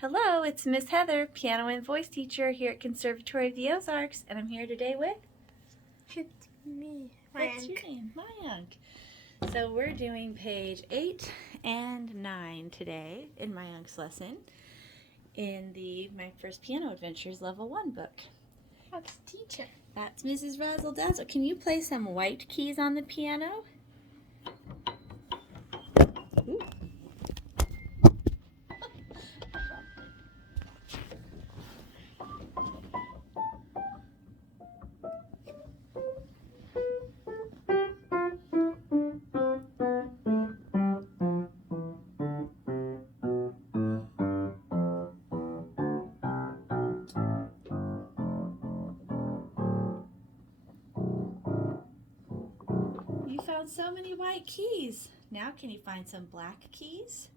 Hello, it's Miss Heather, piano and voice teacher here at Conservatory of the Ozarks, and I'm here today with... It's me, Mayank. What's your name? Mayank. So we're doing page 8 and 9 today in Mayank's lesson in the My First Piano Adventures Level 1 book. That's teacher. That's Mrs. Razzle Dazzle. Can you play some white keys on the piano? Ooh. You found so many white keys. Now can you find some black keys?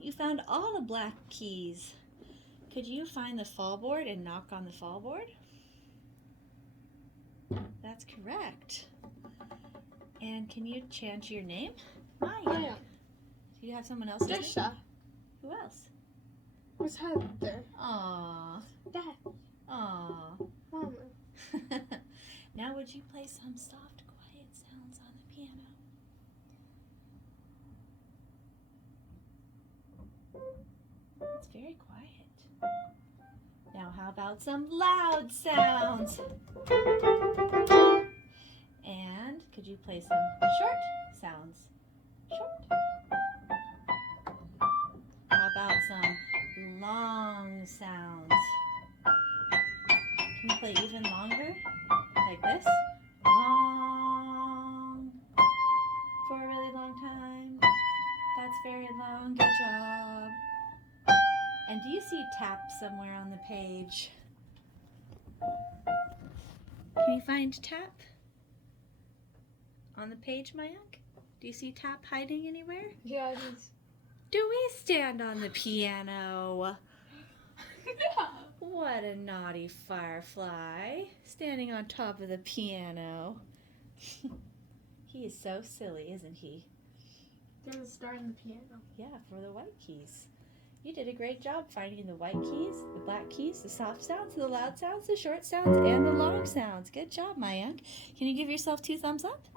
You found all the black keys. Could you find the fall board and knock on the fall board? That's correct. And can you chant your name? Maya. Do you have someone else's name? Trisha. Who else? Miss Heather. Aww. Dad. Aww. Mama. Now would you play some soft, quiet sounds on the piano? It's very quiet. Now how about some loud sounds? And could you play some short sounds? Short. How about some long sounds? Can you play even longer? Like this? Long. For a really long time. That's very long. Good job. And do you see tap somewhere on the page? Can you find tap on the page, Mayank? Do you see tap hiding anywhere? Yeah, it is. Do we stand on the piano? No. What a naughty firefly, standing on top of the piano. He is so silly, isn't he? Gonna start on the piano. Yeah, for the white keys. You did a great job finding the white keys, the black keys, the soft sounds, the loud sounds, the short sounds, and the long sounds. Good job, Mayank. Can you give yourself 2 thumbs up?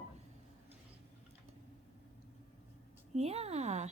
Yeah.